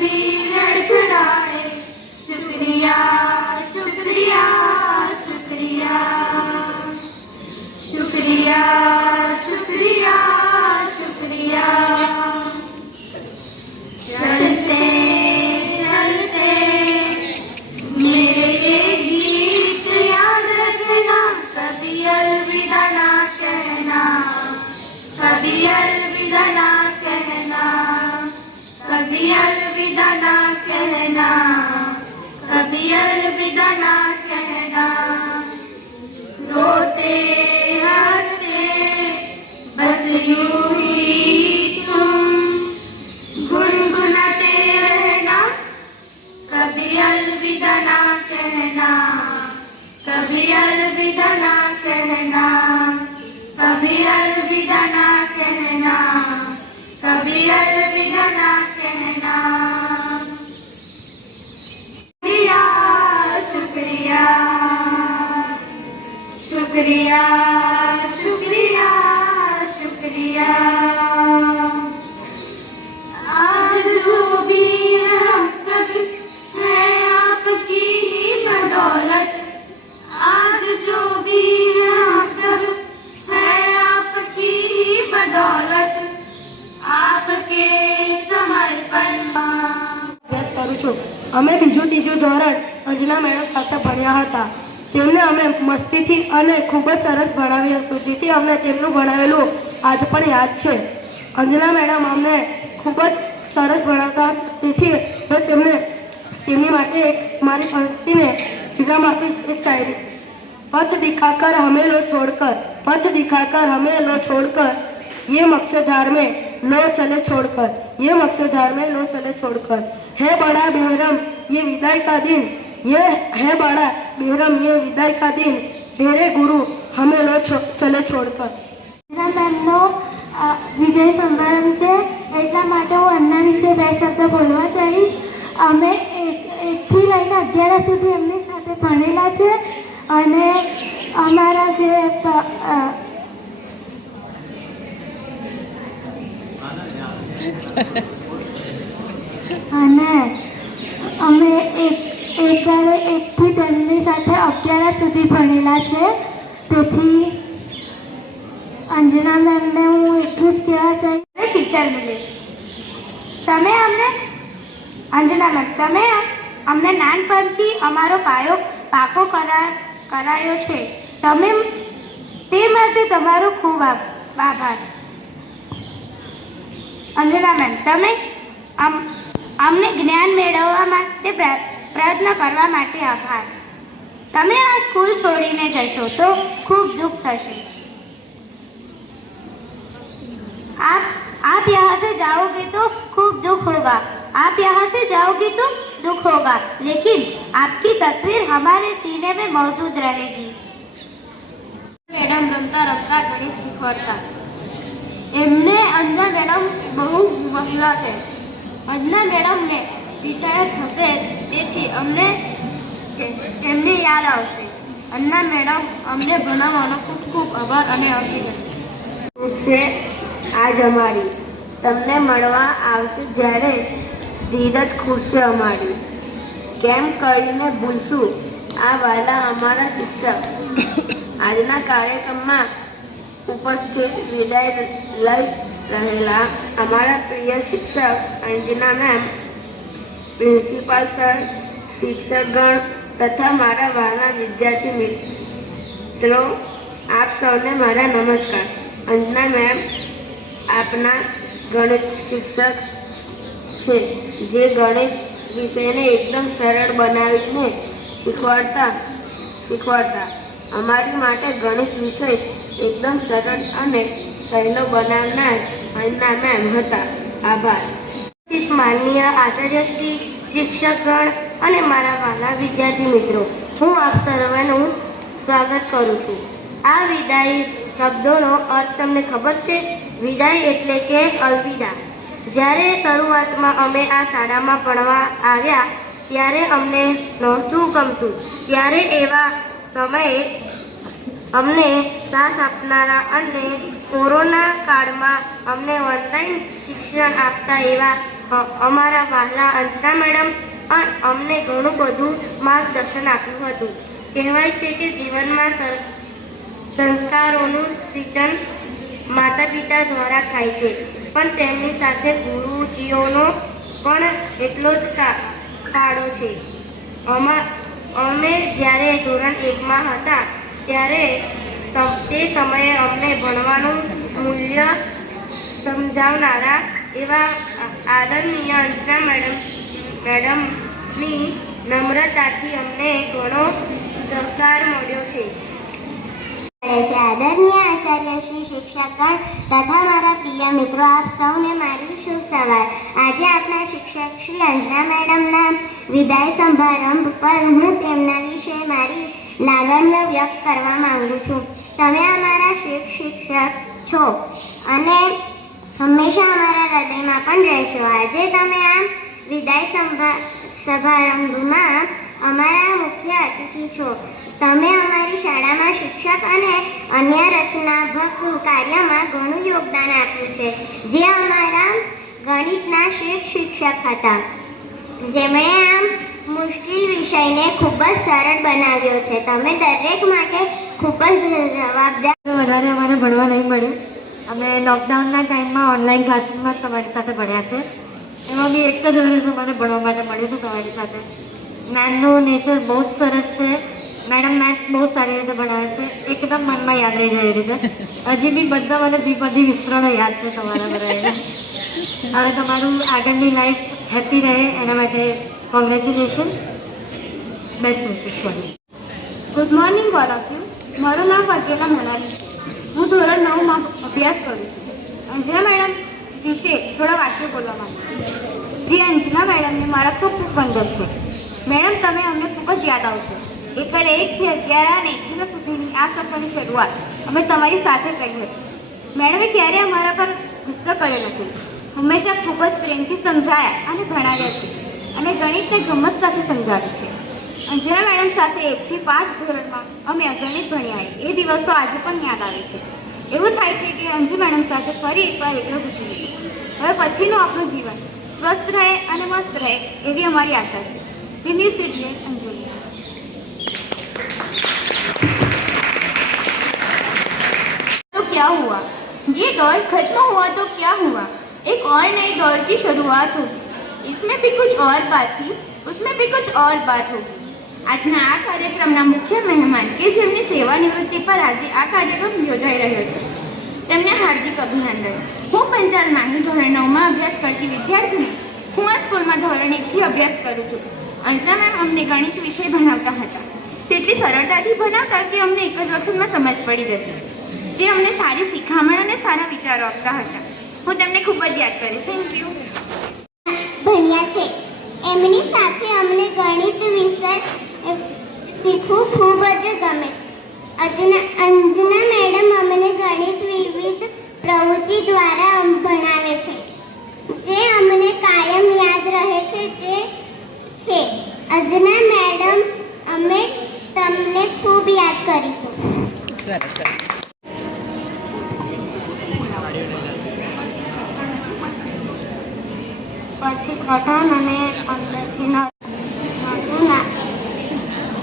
भी लड़खड़ाए। शुक्रिया शुक्रिया शुक्रिया शुक्रिया शुक्रिया शुक्रिया। चलते चलते मेरे ये गीत याद रखना, कभी अलविदा ना कहना, कभी अलविदा ना कहना, कभी अलविदा ना कहना, कभी अलविदा ना कहना। रोते हंसते बस यूं ही तुम गुनगुनाते रहना, कभी अलविदा ना कहना, कभी अलविदा ना कहना, कभी अलविदा ना कहना, कभी अलविदा ना कहना। शुक्रिया शुक्रिया शुक्रिया शुक्रिया। आज जो भी हम सब हैं आपकी ही बदौलत, आज जो भी हम सब हैं आपकी ही बदौलत, आपके समर्पण। અભ્યાસ કરું છું। અમે બીજું ત્રીજું ધોરણ અંજના મેડમ સાથે ભણ્યા હતા। તેમને અમે મસ્તીથી અને ખૂબ જ સરસ ભણાવ્યું હતું, જેથી અમને તેમનું ભણાવેલું આજ પણ યાદ છે। અંજના મેડમ અમને ખૂબ જ સરસ ભણાવતા હતા, તેથી હું તેમની માટે મારી પંક્તિને વિરામ આપીશ। એક શાયરી। पथ दिखाकर हमें लो छोड़कर, पथ दिखाकर हमें लो छोड़कर, ये मकसदार में लो चले छोड़कर, ये मकसदार में लो चले छोड़कर। है बड़ा बेरहम ये विदाई का दिन, ये है बड़ा बेरहम ये विदाई का दिन, मेरे गुरु हमें लो चले छोड़कर। મેમનો વિજય સમારંભ છે, એટલા માટે હું એમના વિશે બે શબ્દ બોલવા ચાહીશ। અમે એકથી લઈને 11 સુધી એમની સાથે ભણેલા છે, અને અમારા જે અને અમે એકથી તેમની સાથે 11 સુધી ભણેલા છે। તેથી અંજના મેમને હું એટલું જ કહેવા ચાહીશ। ટીચર મિલે તમે અમને અંજના મેમ તમે અમને નાનપણથી અમારો પાયો પાકો કરાયો છે, તમે તે માટે તમારો ખૂબ આભાર। અંજના મેમ તમે અમને જ્ઞાન મેળવવા માટે પ્રયત્ન કરવા માટે આભાર। તમે આ સ્કૂલ છોડીને જશો તો ખૂબ દુઃખ થશે। आप यहाँ से जाओगे तो खूब दुख होगा, आप यहाँ से जाओगे तो दुख होगा, लेकिन आपकी तस्वीर हमारे सीने में मौजूद रहेगी। मैडम रमता रमता गणित शिखवाड़ता, एमने अंजना मैडम बहु वहला है। अंजना मैडम ने रिटायर थशे तेथी अमने एमने याद आवशे। अंजना मैडम अमने भणावવાનો खूब खूब आभार અને અભિનંદન। आज अमारी तमने मळवा आवशे ज्यारे धीरज खूटशे अमारी, केम करीने भूलशुं आ वाला अमारा शिक्षक। आजना कार्यक्रममां उपस्थित विदाय लई रहेला अमारा प्रिय शिक्षक अंजना मैम, प्रिंसिपल सर, शिक्षकगण तथा मारा वाला विद्यार्थी मित्रों, आप सौने मारा नमस्कार। अंजना मैम आपना गणित शिक्षक छे, जे गणित विषयने एकदम सरल बनावीने शिखवाड़ता अमारी माटे गणित विषय एकदम सरल अने सहेलो बनावनार अंजना मैम हता। आभार। माननीय आचार्यश्री, शिक्षकगण અને મારા વાલા વિદ્યાર્થી મિત્રો, હું આપ સર્વનું સ્વાગત કરું છું। આ વિદાય શબ્દોનો અર્થ તમને ખબર છે? વિદાય એટલે કે અલવિદા। જ્યારે શરૂઆતમાં અમે આ શાળામાં ભણવા આવ્યા ત્યારે અમને નહોતું ગમતું, ત્યારે એવા સમયે અમને સાથ આપનારા અને કોરોના કાળમાં અમને ઓનલાઈન શિક્ષણ આપતા એવા અમારા વહાલા અંજના મેડમ અમને ઘણું બધું માર્ગદર્શન આપ્યું હતું. કહેવાય છે કે જીવનમાં સંસ્કારોનું સિંચન માતા પિતા દ્વારા થાય છે, પણ તેમની સાથે ગુરુજીઓનો પણ એટલો જ ફાળો છે. અમે જ્યારે ધોરણ 1માં હતા ત્યારે તે સમયે અમને ભણવાનું મૂલ્ય સમજાવનારા એવા આદરણીય અંજના મેડમની નમ્રતાથી અમને ઘણો સહકાર મળ્યો છે. આદરણીય આચાર્ય શ્રી શિક્ષકગણ તથા મારા પ્રિય મિત્રો, આપ સૌને મારી શુભ સવાર. આજે આપણા શિક્ષક શ્રી અંજના મેડમના વિદાય સમારંભ પર હું તેમના વિશે મારી લાગણીઓ વ્યક્ત કરવા માંગુ છું. તમે અમારા શિક્ષક છો અને હંમેશા અમારા હૃદયમાં પણ રહેશો. આજે તમે આ વિદાય સમારંભમાં અમારા મુખ્ય અતિથિ છો. તમે અમારી શાળામાં શિક્ષક અને અન્ય રચનાત્મક કાર્યમાં ઘણું યોગદાન આપ્યું છે. જે અમારા ગણિતના શિક્ષક હતા, જેમણે આ મુશ્કેલ વિષયને ખૂબ જ સરળ બનાવ્યો છે. તમે દરેક માટે ખૂબ જ જવાબદાર. વધારે અમારે ભણવા નહીં મળ્યું. અમે લોકડાઉનના ટાઈમમાં ઓનલાઈન ક્લાસીસમાં તમારી સાથે ભણ્યા છે. એમાં બી એક જ વર્ષ અમારે ભણવા માટે મળ્યું હતું તમારી સાથે. મેમનું નેચર બહુ જ સરસ છે. મેડમ મેથ્સ બહુ સારી રીતે ભણાવે છે. એકદમ મનમાં યાદ રહી જાય એવી રીતે. હજી બી બધા મને બધી વિસ્તરણો યાદ છે તમારા બધા. હવે તમારું આગળની લાઈફ હેપી રહે એના માટે congratulation. Best wishes for you. Good morning all of you. મારું નામ વાઘેલા મોનાલી. હું ધોરણ 9માં અભ્યાસ કરું છું. અંજના મેડમ વિશે થોડા વાક્યો બોલવા માંગુ છું. શ્રી અંજના મેડમને મારા ખૂબ ખૂબ વંદન છે. મેડમ, તમે અમને ખૂબ જ યાદ આવશો. એકર 1 થી 11 અને 21 સુધીની આ સફરની શરૂઆત અમે તમારી સાથે કરી હતી. મેડમે ક્યારેય અમારા પર ગુસ્સો કર્યો નથી. હંમેશા ખૂબ જ પ્રેમથી સમજાયા અને ભણાવ્યા છે અને ગણિતને ગમત સાથે સમજાવ્યું છે. અંજના મેડમ સાથે 1 થી 5 ધોરણમાં અમે ગણિત ભણ્યા. એ દિવસો આજે પણ યાદ આવે છે. એવું થાય છે કે અંજુ મેડમ સાથે ફરી એકવાર એકલો ગુજરી લઈએ. હવે પછીનું આપણું જીવન સ્વસ્થ રહે અને મસ્ત રહે એવી અમારી આશા છે. વિનિસ એટલે અંજુ. तो क्या हुआ? ये दौर खत्म हुआ तो क्या हुआ? एक और नए दौर की शुरुआत होगी. इसमें भी कुछ और बात थी, उसमें भी कुछ और बात होगी. આજના આ કાર્યક્રમના મુખ્ય મહેમાન કે જેમની સેવાનિવૃત્તિ પર આજે આ કાર્યક્રમ યોજાઈ રહ્યો છે, તેમને હાર્દિક અભિનંદન. હું પંચાલ માની ધોરણ 9માં અભ્યાસ કરતી વિદ્યાર્થીની. હું આ સ્કૂલમાં ધોરણ 1થી અભ્યાસ કરું છું. અંજના મેમ અમને ગણિત વિષય ભણાવતા હતા. તેટલી સરળતાથી ભણાવતા કે અમને એક જ વખતમાં સમજ પડી જતી. તે અમને સારી શિખામણ અને સારા વિચારો આપતા હતા. હું તેમને ખૂબ જ યાદ કરીશ. Thank you. ભણ્યા છે એમની સાથે અમને ગણિત વિષય શીખવું ખૂબ જ ગમે. અંજના મેડમ અમને ગણિત વિવિધ પ્રવૃત્તિ દ્વારા ભણાવે છે, જે અમને કાયમ યાદ રહે છે. અંજના મેડમ, અમે તમને ખૂબ યાદ કરીશું. સરસ સરસ. પછી કઠણ અને અંદરથી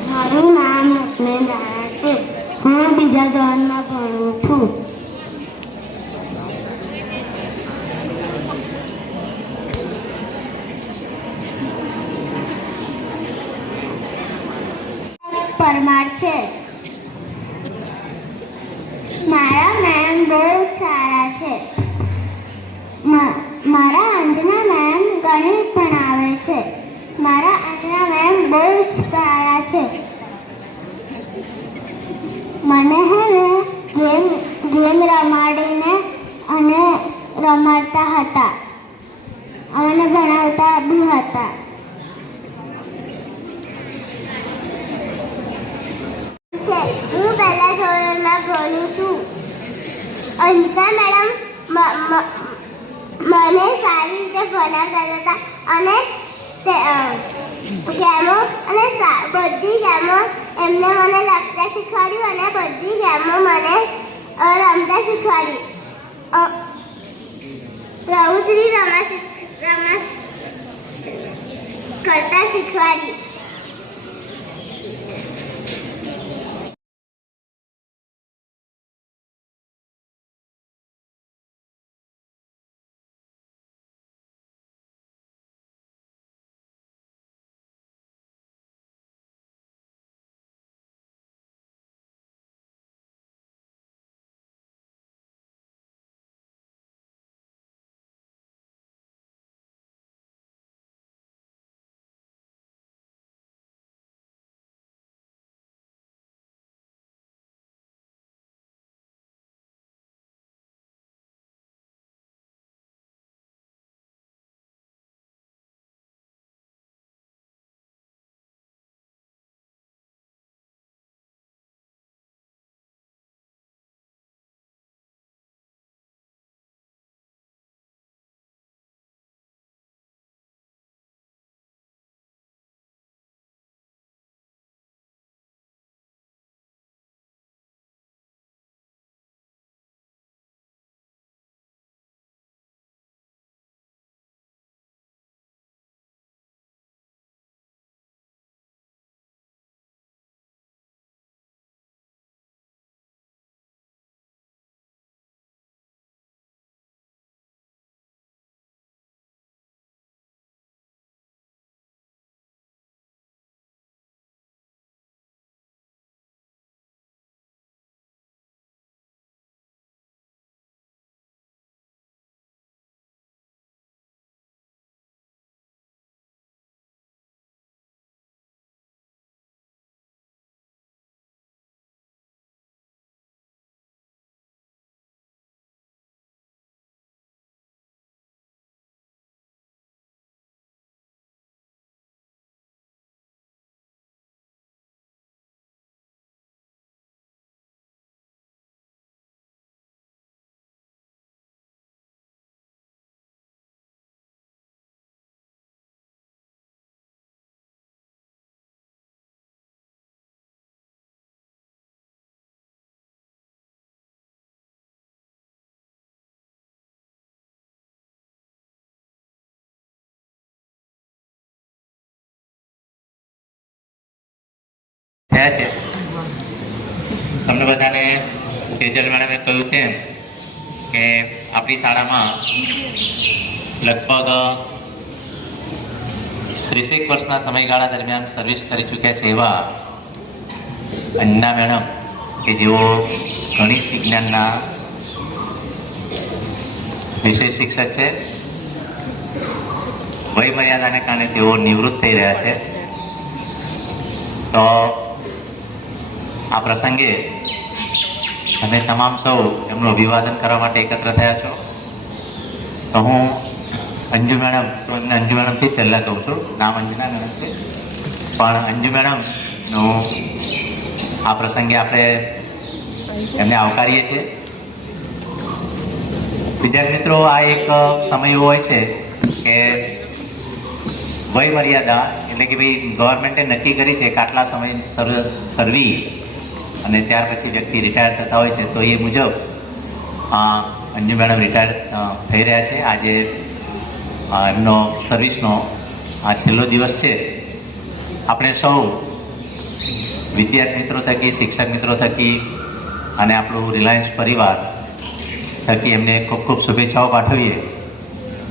મારું નામ હસનેન રાણા છે. હું બીજા ધોરણમાં ભણું છું. પરમાર છે. મારા મેમ બહુ સારા છે. મારા અંજના મેમ ગણિત ભણાવે છે. મારા અંજના મેમ બહુ સારા છે. મને ગેમ રમાડીને અને રમાડતા હતા. અમને ભણાવતા બી હતા. હું પહેલા ધોરણમાં ભણું છું. અંજના મેડમ મને સારી રીતે ભણાવતા હતા અને ગેમો અને બધી ગેમો એમને મને લખતા શીખવાડ્યું અને બધી ગેમો મને રમતા શીખવાડી. પ્રવૃત્તિ રમત કરતા શીખવાડી. થયા છે. તમને બધાને તેજલ મેડમે કહ્યું તેમ કે આપણી શાળામાં લગભગ 30 વર્ષના સમયગાળા દરમિયાન સર્વિસ કરી ચૂક્યા છે એવા અંજના મેડમ કે જેઓ ગણિત વિજ્ઞાનના વિષય શિક્ષક છે. વય મર્યાદાને કારણે તેઓ નિવૃત્ત થઈ રહ્યા છે. તો આ પ્રસંગે તમે તમામ સૌ એમનું અભિવાદન કરવા માટે એકત્ર થયા છો. તો હું અંજુ મેડમ, તો એમને અંજુ મેડમથી જ પહેલાં કહું છું, નામ અંજના મેડમ છે, પણ અંજુ મેડમનું આ પ્રસંગે આપણે એમને આવકારીએ છીએ. વિદ્યાર્થી મિત્રો, આ એક સમય એવો હોય છે કે વય મર્યાદા એટલે કે ભાઈ ગવર્મેન્ટે નક્કી કરી છે કે આટલા સમય સર્વિસ કરવી અને ત્યાર પછી વ્યક્તિ રિટાયર થતા હોય છે. તો એ મુજબ અંજુ મેડમ રિટાયર થઈ રહ્યા છે. આજે એમનો સર્વિસનો આ છેલ્લો દિવસ છે. આપણે સૌ વિદ્યાર્થી મિત્રો થકી, શિક્ષક મિત્રો થકી અને આપણું રિલાયન્સ પરિવાર થકી એમને ખૂબ ખૂબ શુભેચ્છાઓ પાઠવીએ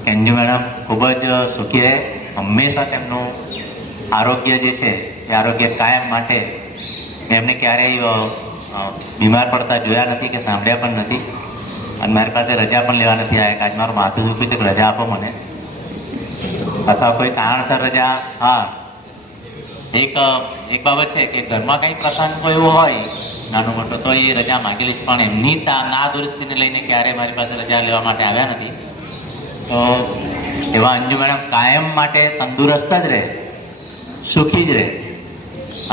કે અંજુ મેડમ ખૂબ જ સુખી રહે. હંમેશા તેમનું આરોગ્ય જે છે એ આરોગ્ય કાયમ માટે એમને ક્યારેય બીમાર પડતા જોયા નથી કે સાંભળ્યા પણ નથી. અને મારી પાસે રજા પણ લેવા નથી આવ્યા કે આજ મારું માથું દુખ્યું છે કે રજા આપો મને, અથવા કોઈ કારણસર રજા. હા, એક બાબત છે કે ઘરમાં કંઈ પ્રસંગ કોઈ એવો હોય નાનો મોટો તો એ રજા માગેલી છે, પણ એમની ના દુરસ્તીને લઈને ક્યારેય મારી પાસે રજા લેવા માટે આવ્યા નથી. તો એવા અંજુ મેડમ કાયમ માટે તંદુરસ્ત જ રહે, સુખી જ રહે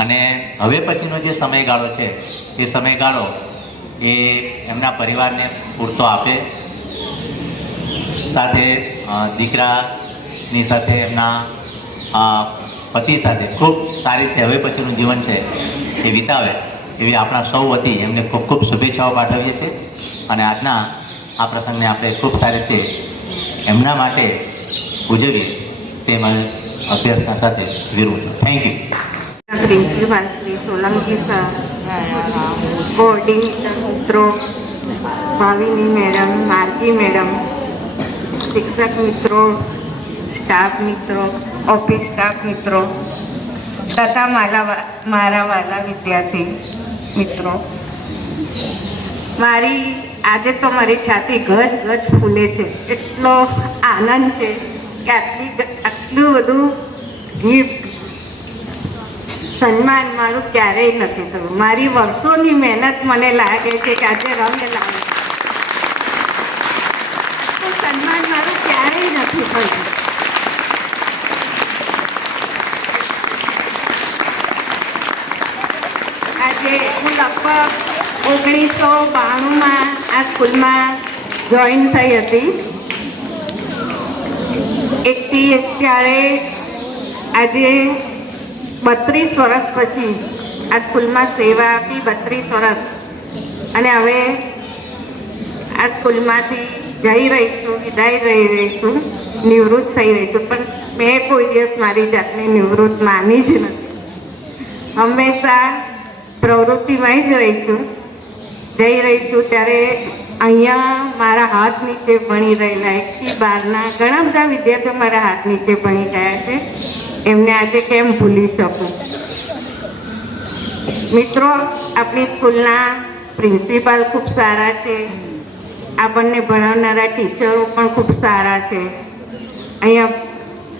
અને હવે પછીનો જે સમયગાળો છે એ સમયગાળો એ એમના પરિવારને પૂરતો આપે. સાથે દીકરાની સાથે એમના પતિ સાથે ખૂબ સારી રીતે હવે પછીનું જીવન છે એ વિતાવે એવી આપણા સૌ વતી એમને ખૂબ ખૂબ શુભેચ્છાઓ પાઠવીએ છીએ. અને આજના આ પ્રસંગને આપણે ખૂબ સારી રીતે એમના માટે ઉજવીએ તે અભ્યર્થના સાથે વિરું છું. Thank you. Principal Shri Solanki sir, coordinator મિત્રો, ભાવિની મેડમ, માર્ગી મેડમ, શિક્ષક મિત્રો, સ્ટાફ મિત્રો, ઓફિસ સ્ટાફ મિત્રો તથા મારા વાલા વિદ્યાર્થી મિત્રો, આજે તો મારી છાતી ગજ ગજ ફૂલે છે. એટલો આનંદ છે કે આટલું બધું ગિફ્ટ સન્માન મારું ક્યારેય નથી થયું. મારી વર્ષોની મહેનત મને લાગે છે કે આજે રંગ લાવે. સન્માન મારું ક્યારેય નથી થયું. આજે હું લગભગ 1992માં આ સ્કૂલમાં જોઈન થઈ હતી. ત્યારે આજે 32 વર્ષ પછી આ સ્કૂલમાં સેવા આપી, 32 વર્ષ, અને હવે આ સ્કૂલમાંથી જઈ રહી છું, વિદાય રહી છું, નિવૃત્ત થઈ રહી છું. પણ મેં કોઈ દિવસ મારી જાતને નિવૃત્ત માની જ નથી. હંમેશા પ્રવૃત્તિમાં જ રહી છું. જઈ રહી છું ત્યારે અહીંયા મારા હાથ નીચે ભણી રહેલા 1 થી 12ના ઘણા બધા વિદ્યાર્થીઓ મારા હાથ નીચે ભણી ગયા છે. એમને આજે કેમ ભૂલી શકું. મિત્રો, આપણી સ્કૂલના પ્રિન્સિપાલ ખૂબ સારા છે. આપણને ભણાવનારા ટીચરો પણ ખૂબ સારા છે. અહીંયા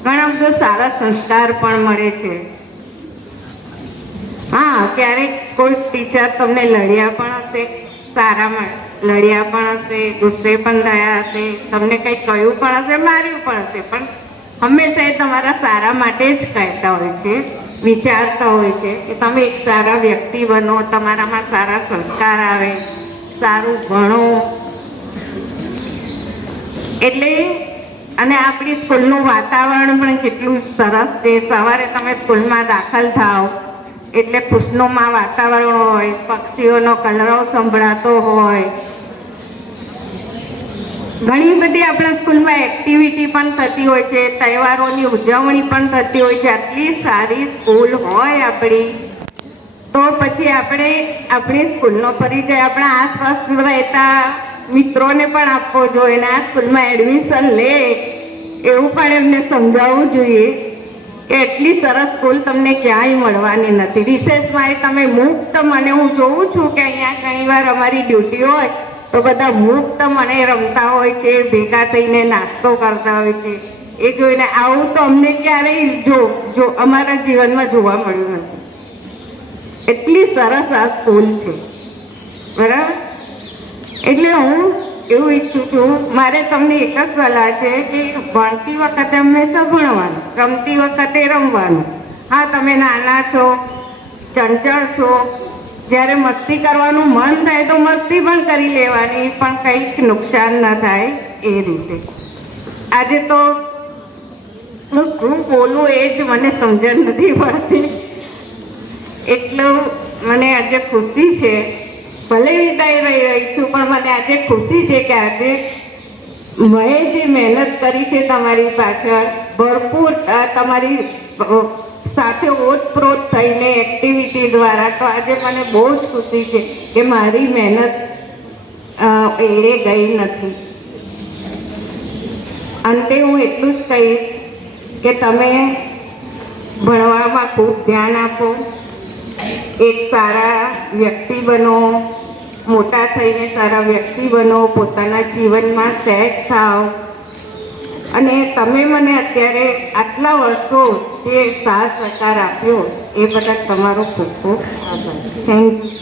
ઘણા બધા સારા સંસ્કાર પણ મળે છે. હા, ક્યારેક કોઈ ટીચર તમને લડ્યા પણ હશે, સારામાં લડ્યા પણ હશે, ગુસ્સે પણ થયા હશે, તમને કંઈ કહ્યું પણ હશે, માર્યું પણ હશે, પણ હંમેશા એ તમારા સારા માટે જ કહેતા હોય છે, વિચારતા હોય છે કે તમે એક સારા વ્યક્તિ બનો, તમારામાં સારા સંસ્કાર આવે, સારું ભણો. એટલે અને આપણી સ્કૂલનું વાતાવરણ પણ કેટલું સરસ છે. સવારે તમે સ્કૂલમાં દાખલ થાઓ એટલે ખુશનુમા વાતાવરણ હોય, પક્ષીઓનો કલરવ સંભળાતો હોય. ઘણી બધી આપણા સ્કૂલમાં એક્ટિવિટી પણ થતી હોય છે, તહેવારોની ઉજવણી પણ થતી હોય છે. આટલી સારી સ્કૂલ હોય આપણી, તો પછી આપણે આપણી સ્કૂલનો પરિચય આપણા આસપાસ રહેતા મિત્રોને પણ આપવો જોઈએ. અને આ સ્કૂલમાં એડમિશન લે એવું પણ એમને સમજાવવું જોઈએ કે એટલી સરસ સ્કૂલ તમને ક્યાંય મળવાની નથી. રિસેસમાં તમે મુક્ત, મને હું જોઉં છું કે અહીંયા ઘણીવાર અમારી ડ્યુટી હોય તો બધા મુક્ત મને રમતા હોય છે, ભેગા થઈને નાસ્તો કરતા હોય છે. એ જોઈને આવું તો અમને ક્યારેય જો અમારા જીવનમાં જોવા મળ્યું નથી. એટલી સરસ આ સ્કૂલ છે, બરાબર. એટલે હું એવું ઈચ્છું છું, મારે તમને એક જ સલાહ છે કે ભણતી વખતે હંમેશા ભણવાનું, રમતી વખતે રમવાનું. હા, તમે નાના છો, ચંચળ છો, જ્યારે મસ્તી કરવાનું મન થાય તો મસ્તી પણ કરી લેવાની, પણ કંઈક નુકસાન ન થાય એ રીતે. આજે તો હું શું બોલું એ જ મને સમજણ નથી પડતી. એટલું મને આજે ખુશી છે. ભલે વિદાય રહી છું, પણ મને આજે ખુશી છે કે આજે મેં જે મહેનત કરી છે તમારી પાછળ, ભરપૂર તમારી સાથે ઓતપ્રોત થઈને એક્ટિવિટી દ્વારા, તો આજે મને બહુ જ ખુશી છે કે મારી મહેનત એળે ગઈ નથી. અંતે હું એટલું જ કહીશ કે તમે ભણવામાં ખૂબ ધ્યાન આપો, એક સારા વ્યક્તિ બનો, મોટા થઈને સારા વ્યક્તિ બનો, પોતાના જીવનમાં સેટ થાઓ. અને તમે મને અત્યારે આટલા વર્ષો જે સાથ સહકાર આપ્યો એ બદલ તમારો ખૂબ ખૂબ આભાર. Thank you.